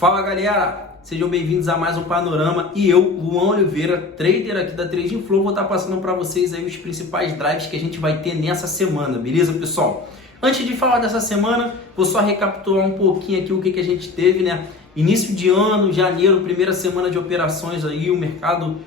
Fala galera, sejam bem-vindos a mais um Panorama e eu, Luan Oliveira, trader aqui da Trading Flow, vou estar passando para vocês aí os principais drives que a gente vai ter nessa semana, beleza pessoal? Antes de falar dessa semana, vou só recapitular um pouquinho aqui o que a gente teve, né? Início de ano, janeiro, primeira semana de operações aí, o mercado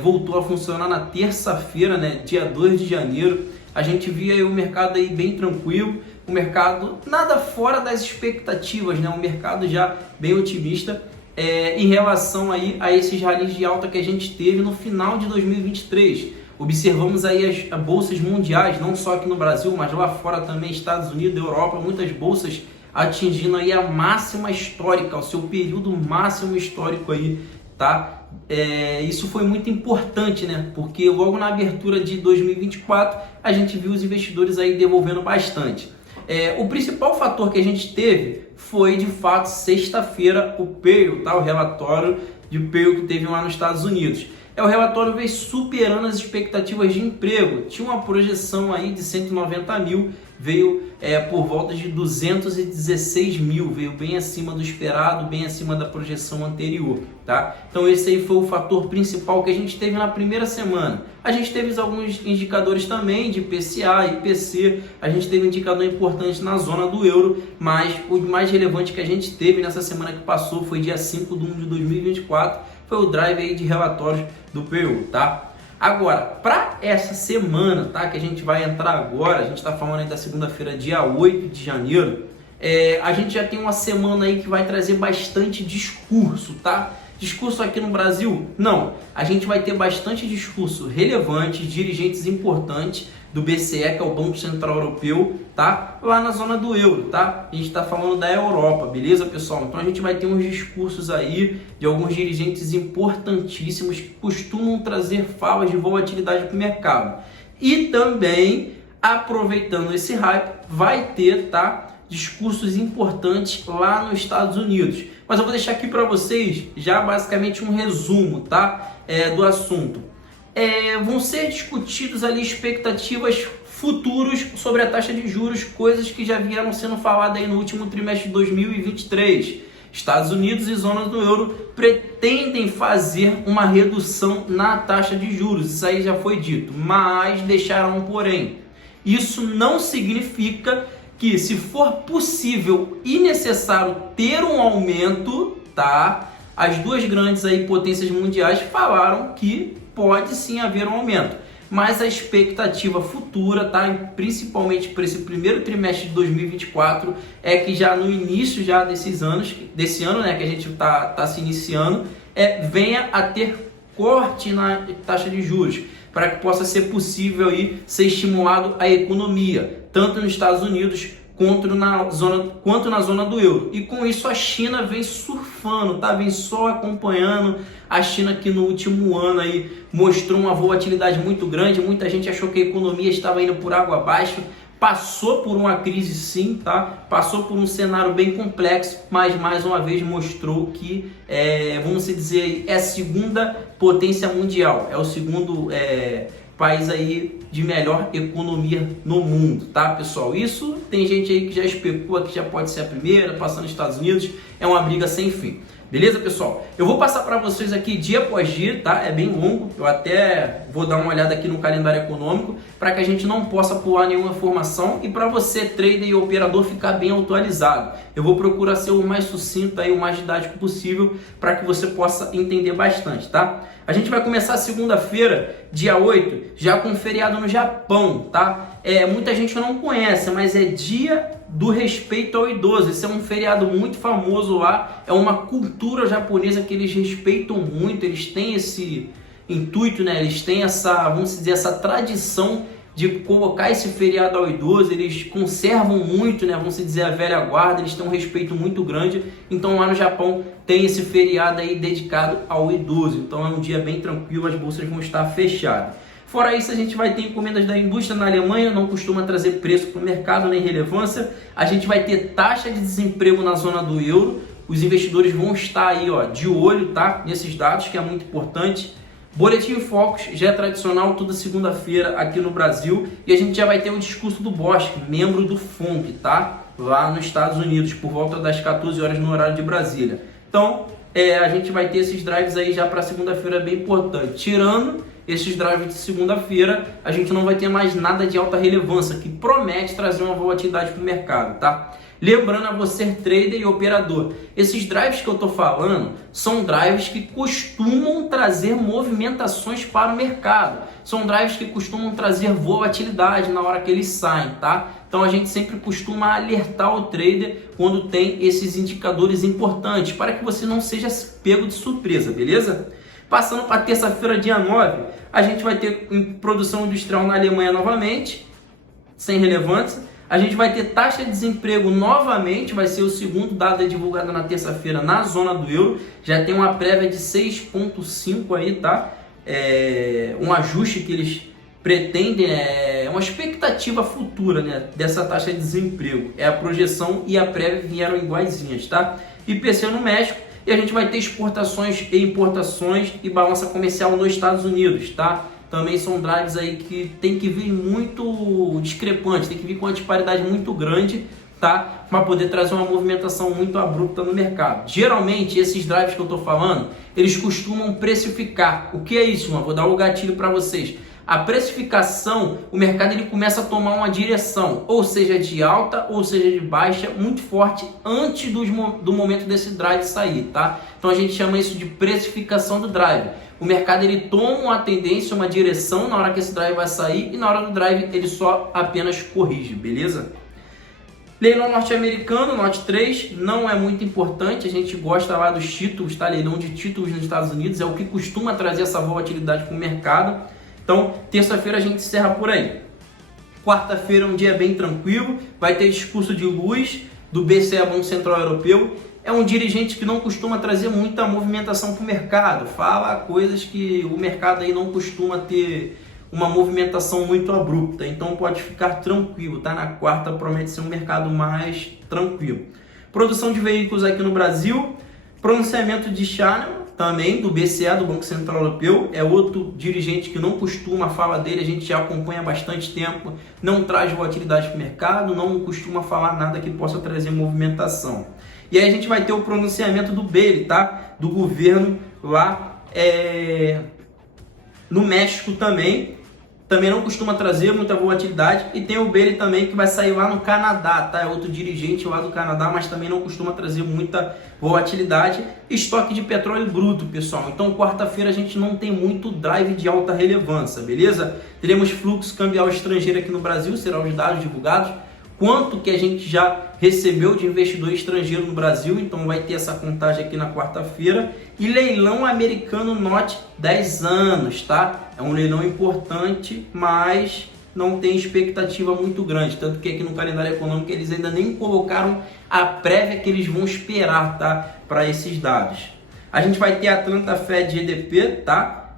voltou a funcionar na terça-feira, né? Dia 2 de janeiro, a gente via aí o mercado aí bem tranquilo, o mercado nada fora das expectativas, né? Um mercado já bem otimista em relação aí a esses rallies de alta que a gente teve no final de 2023. Observamos aí as bolsas mundiais, não só aqui no Brasil, mas lá fora também, Estados Unidos, Europa, muitas bolsas atingindo aí a máxima histórica, o seu período máximo histórico aí, tá? Isso foi muito importante, né? Porque logo na abertura de 2024 a gente viu os investidores aí devolvendo bastante. O principal fator que a gente teve foi, de fato, sexta-feira, o PEO, tá? O relatório de PEO que teve lá nos Estados Unidos. O relatório veio superando as expectativas de emprego. Tinha uma projeção aí de 190 mil, veio por volta de 216 mil, veio bem acima do esperado, bem acima da projeção anterior, tá? Então esse aí foi o fator principal que a gente teve na primeira semana. A gente teve alguns indicadores também de IPCA, IPC, a gente teve um indicador importante na zona do euro, mas o mais relevante que a gente teve nessa semana que passou foi dia 5 de 1 de 2024, foi o drive aí de relatórios do PU, tá? Agora, para essa semana, tá, que a gente vai entrar agora, a gente está falando aí da segunda-feira, dia 8 de janeiro, a gente já tem uma semana aí que vai trazer bastante discurso, tá? Discurso aqui no Brasil? Não. A gente vai ter bastante discurso relevante, dirigentes importantes do BCE, que é o Banco Central Europeu, tá? Lá na zona do euro, tá? A gente está falando da Europa, beleza, pessoal? Então a gente vai ter uns discursos aí de alguns dirigentes importantíssimos que costumam trazer falas de volatilidade para o mercado. E também, aproveitando esse hype, vai ter, tá, discursos importantes lá nos Estados Unidos. Mas eu vou deixar aqui para vocês já basicamente um resumo, tá? Do assunto. Vão ser discutidos ali expectativas futuras sobre a taxa de juros, coisas que já vieram sendo faladas aí no último trimestre de 2023. Estados Unidos e zona do euro pretendem fazer uma redução na taxa de juros, isso aí já foi dito, mas deixaram um porém. Isso não significa que, se for possível e necessário ter um aumento, tá? As duas grandes aí potências mundiais falaram que pode sim haver um aumento, mas a expectativa futura, tá? Principalmente para esse primeiro trimestre de 2024, é que já no início já desse ano, né, que a gente tá se iniciando, venha a ter corte na taxa de juros, para que possa ser possível aí ser estimulado a economia, tanto nos Estados Unidos quanto na zona do euro. E com isso a China vem surfando, tá? Vem só acompanhando. A China, que no último ano aí mostrou uma volatilidade muito grande, muita gente achou que a economia estava indo por água abaixo, passou por uma crise sim, tá? Passou por um cenário bem complexo, mas mais uma vez mostrou que, vamos dizer, é a segunda potência mundial, é o segundo país aí de melhor economia no mundo, tá, pessoal? Isso tem gente aí que já especula que já pode ser a primeira, passando nos Estados Unidos, é uma briga sem fim. Beleza, pessoal? Eu vou passar para vocês aqui dia após dia, tá? É bem longo, eu até vou dar uma olhada aqui no calendário econômico para que a gente não possa pular nenhuma informação e para você, trader e operador, ficar bem atualizado. Eu vou procurar ser o mais sucinto aí, o mais didático possível para que você possa entender bastante, tá? A gente vai começar segunda-feira, dia 8, já com feriado no Japão, tá? Muita gente não conhece, mas é dia do respeito ao idoso. Esse é um feriado muito famoso lá, é uma cultura japonesa que eles respeitam muito, eles têm esse intuito, né? Eles têm essa, vamos dizer, essa tradição de colocar esse feriado ao idoso, eles conservam muito, né? Vamos dizer, a velha guarda, eles têm um respeito muito grande, então lá no Japão tem esse feriado aí dedicado ao idoso, então é um dia bem tranquilo, as bolsas vão estar fechadas. Fora isso, a gente vai ter encomendas da indústria na Alemanha, não costuma trazer preço para o mercado nem relevância. A gente vai ter taxa de desemprego na zona do euro. Os investidores vão estar aí, ó, de olho, tá, nesses dados, que é muito importante. Boletim Focus já é tradicional toda segunda-feira aqui no Brasil. E a gente já vai ter o discurso do Bosque, membro do FONC, tá? Lá nos Estados Unidos, por volta das 14 horas no horário de Brasília. Então, a gente vai ter esses drives aí já para segunda-feira bem importante. Tirando esses drives de segunda-feira, a gente não vai ter mais nada de alta relevância, que promete trazer uma volatilidade para o mercado, tá? Lembrando a você, trader e operador, esses drives que eu estou falando são drives que costumam trazer movimentações para o mercado. São drives que costumam trazer volatilidade na hora que eles saem, tá? Então a gente sempre costuma alertar o trader quando tem esses indicadores importantes, para que você não seja pego de surpresa, beleza? Passando para terça-feira, dia 9, a gente vai ter produção industrial na Alemanha novamente, sem relevância. A gente vai ter taxa de desemprego novamente, vai ser o segundo dado divulgado na terça-feira na zona do euro. Já tem uma prévia de 6,5 aí, tá? Um ajuste que eles pretendem, uma expectativa futura, né, dessa taxa de desemprego. A projeção e a prévia vieram iguaizinhas, tá? IPC no México, e a gente vai ter exportações e importações e balança comercial nos Estados Unidos, tá? Também são drives aí que tem que vir muito discrepante, tem que vir com uma disparidade muito grande, tá? Para poder trazer uma movimentação muito abrupta no mercado. Geralmente, esses drives que eu estou falando, eles costumam precificar. O que é isso, mano? Vou dar o gatilho para vocês. A precificação, o mercado ele começa a tomar uma direção, ou seja de alta, ou seja de baixa, muito forte antes do momento desse drive sair, tá? Então a gente chama isso de precificação do drive. O mercado ele toma uma tendência, uma direção na hora que esse drive vai sair e na hora do drive ele só apenas corrige, beleza? Leilão norte-americano, Note 3, não é muito importante, a gente gosta lá dos títulos, tá? Leilão de títulos nos Estados Unidos é o que costuma trazer essa volatilidade para o mercado. Então, terça-feira a gente encerra por aí. Quarta-feira é um dia bem tranquilo, vai ter discurso de luz do BCE, Banco Central Europeu. É um dirigente que não costuma trazer muita movimentação para o mercado, fala coisas que o mercado aí não costuma ter uma movimentação muito abrupta, então pode ficar tranquilo, tá? Na quarta promete ser um mercado mais tranquilo. Produção de veículos aqui no Brasil, pronunciamento de Chanel, também do BCE, do Banco Central Europeu, é outro dirigente que não costuma falar dele, a gente já acompanha há bastante tempo, não traz volatilidade para o mercado, não costuma falar nada que possa trazer movimentação. E aí a gente vai ter o pronunciamento do Bailey, tá? Do governo lá no México também não costuma trazer muita volatilidade, e tem o Bailey também que vai sair lá no Canadá, tá? É outro dirigente lá do Canadá, mas também não costuma trazer muita volatilidade. Estoque de petróleo bruto, pessoal. Então quarta-feira a gente não tem muito drive de alta relevância, beleza? Teremos fluxo cambial estrangeiro aqui no Brasil, serão os dados divulgados. Quanto que a gente já recebeu de investidor estrangeiro no Brasil, então vai ter essa contagem aqui na quarta-feira. E leilão americano Note 10 anos, tá? É um leilão importante, mas não tem expectativa muito grande, tanto que aqui no calendário econômico eles ainda nem colocaram a prévia que eles vão esperar, tá? Para esses dados. A gente vai ter a Atlanta Fed GDP, tá?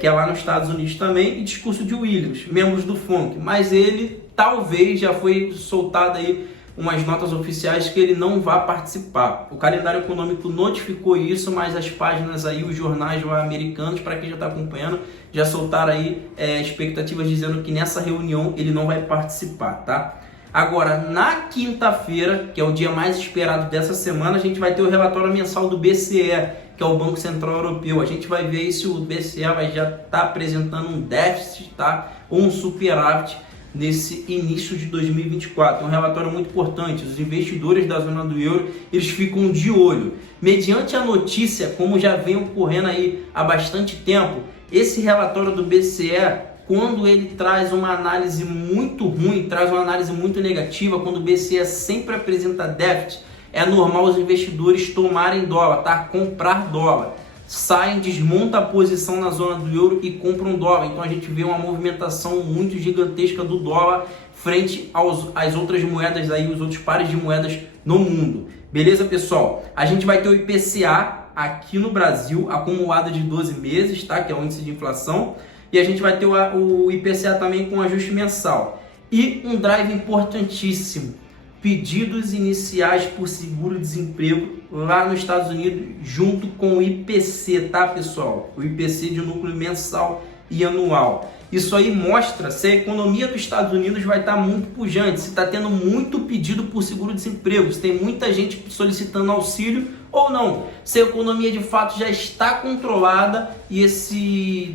Que é lá nos Estados Unidos também, e discurso de Williams, membros do FONC, mas ele talvez já foi soltado aí umas notas oficiais que ele não vai participar. O calendário econômico notificou isso, mas as páginas aí, os jornais americanos, para quem já está acompanhando, já soltaram aí expectativas dizendo que nessa reunião ele não vai participar, tá? Agora, na quinta-feira, que é o dia mais esperado dessa semana, a gente vai ter o relatório mensal do BCE, que é o Banco Central Europeu. A gente vai ver se o BCE vai já estar apresentando um déficit, tá? Ou um superávit nesse início de 2024. É um relatório muito importante. Os investidores da zona do euro, eles ficam de olho. Mediante a notícia, como já vem ocorrendo aí há bastante tempo, esse relatório do BCE, quando ele traz uma análise muito ruim, traz uma análise muito negativa, quando o BCE sempre apresenta déficit, é normal os investidores tomarem dólar, tá? Comprar dólar. Saem, desmonta a posição na zona do euro e compram dólar. Então a gente vê uma movimentação muito gigantesca do dólar frente às outras moedas aí, os outros pares de moedas no mundo. Beleza, pessoal? A gente vai ter o IPCA aqui no Brasil, acumulado de 12 meses, tá? Que é o índice de inflação. E a gente vai ter o IPCA também com ajuste mensal. E um drive importantíssimo, pedidos iniciais por seguro-desemprego lá nos Estados Unidos, junto com o IPC, tá, pessoal? O IPC de núcleo mensal e anual. Isso aí mostra se a economia dos Estados Unidos vai estar muito pujante, se está tendo muito pedido por seguro-desemprego, se tem muita gente solicitando auxílio ou não, se a economia de fato já está controlada e esse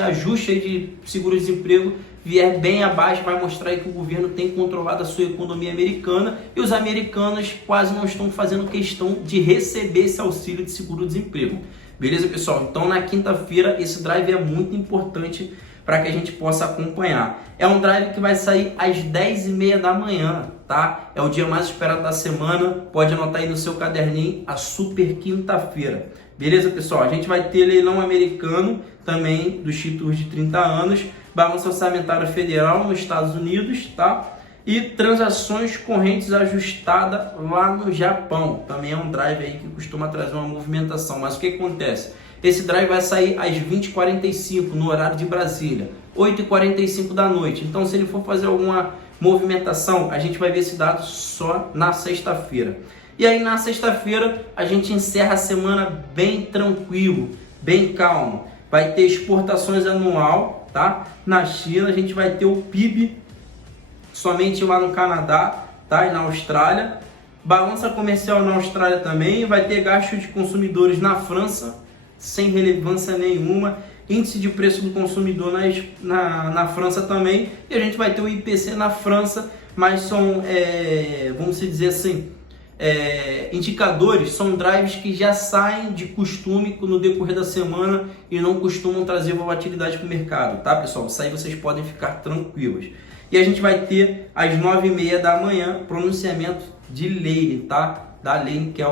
ajuste aí de seguro-desemprego vier bem abaixo, vai mostrar aí que o governo tem controlado a sua economia americana e os americanos quase não estão fazendo questão de receber esse auxílio de seguro-desemprego. Beleza, pessoal? Então, na quinta-feira, esse drive é muito importante para que a gente possa acompanhar. É um drive que vai sair às 10h30 da manhã, tá? É o dia mais esperado da semana. Pode anotar aí no seu caderninho, a super quinta-feira. Beleza, pessoal? A gente vai ter leilão americano também dos títulos de 30 anos, balança orçamentária federal nos Estados Unidos, tá? E transações correntes ajustadas lá no Japão. Também é um drive aí que costuma trazer uma movimentação. Mas o que acontece? Esse drive vai sair às 20h45 no horário de Brasília, 8h45 da noite. Então, se ele for fazer alguma movimentação, a gente vai ver esse dado só na sexta-feira. E aí, na sexta-feira, a gente encerra a semana bem tranquilo, bem calmo. Vai ter exportações anual, tá? Na China, a gente vai ter o PIB somente lá no Canadá, tá? E na Austrália. Balança comercial na Austrália também. Vai ter gasto de consumidores na França, sem relevância nenhuma. Índice de preço do consumidor na França também. E a gente vai ter o IPC na França, mas são, vamos dizer assim, indicadores, são drives que já saem de costume no decorrer da semana e não costumam trazer volatilidade para o mercado, tá, pessoal? Isso aí vocês podem ficar tranquilos. E a gente vai ter às 9h30 da manhã pronunciamento de Leyen, tá? Da Leyen, que é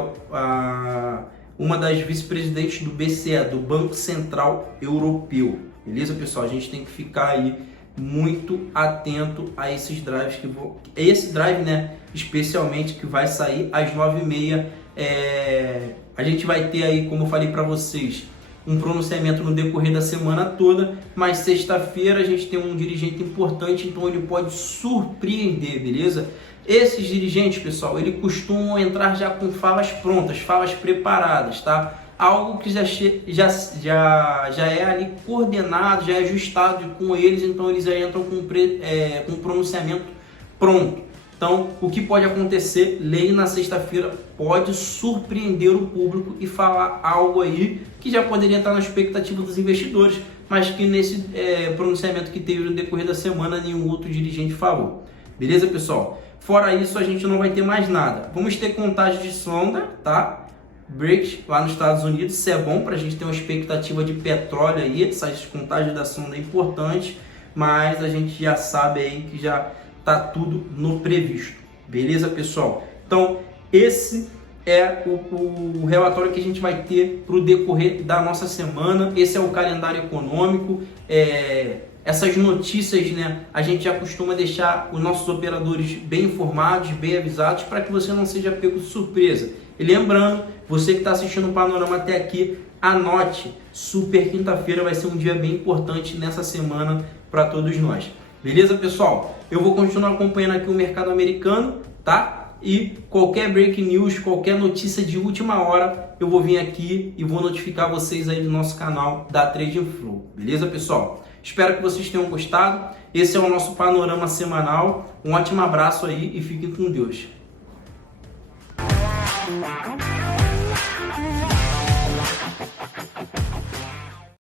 uma das vice-presidentes do BCE, do Banco Central Europeu. Beleza, pessoal? A gente tem que ficar aí muito atento a esses drives esse drive, né, especialmente, que vai sair às 9h30. A gente vai ter aí, como eu falei para vocês, um pronunciamento no decorrer da semana toda, mas sexta-feira a gente tem um dirigente importante, então ele pode surpreender, beleza? Esses dirigentes, pessoal, eles costumam entrar já com falas prontas, falas preparadas, tá? Algo que já é ali coordenado, já é ajustado com eles, então eles já entram com pronunciamento pronto. Então, o que pode acontecer? Leyen na sexta-feira pode surpreender o público e falar algo aí que já poderia estar na expectativa dos investidores, mas que nesse pronunciamento que teve no decorrer da semana nenhum outro dirigente falou. Beleza, pessoal? Fora isso, a gente não vai ter mais nada. Vamos ter contagem de sonda, tá? Brent lá nos Estados Unidos, isso é bom para a gente ter uma expectativa de petróleo aí. Essas contagens da sonda é importante, mas a gente já sabe aí que já tá tudo no previsto. Beleza, pessoal? Então, esse é o relatório que a gente vai ter para o decorrer da nossa semana. Esse é o calendário econômico. Essas notícias, né, a gente já costuma deixar os nossos operadores bem informados, bem avisados, para que você não seja pego de surpresa. E lembrando, você que está assistindo o Panorama até aqui, anote, super quinta-feira vai ser um dia bem importante nessa semana para todos nós. Beleza, pessoal? Eu vou continuar acompanhando aqui o mercado americano, tá? E qualquer breaking news, qualquer notícia de última hora, eu vou vir aqui e vou notificar vocês aí do nosso canal da Trading Flow. Beleza, pessoal? Espero que vocês tenham gostado. Esse é o nosso panorama semanal. Um ótimo abraço aí e fiquem com Deus.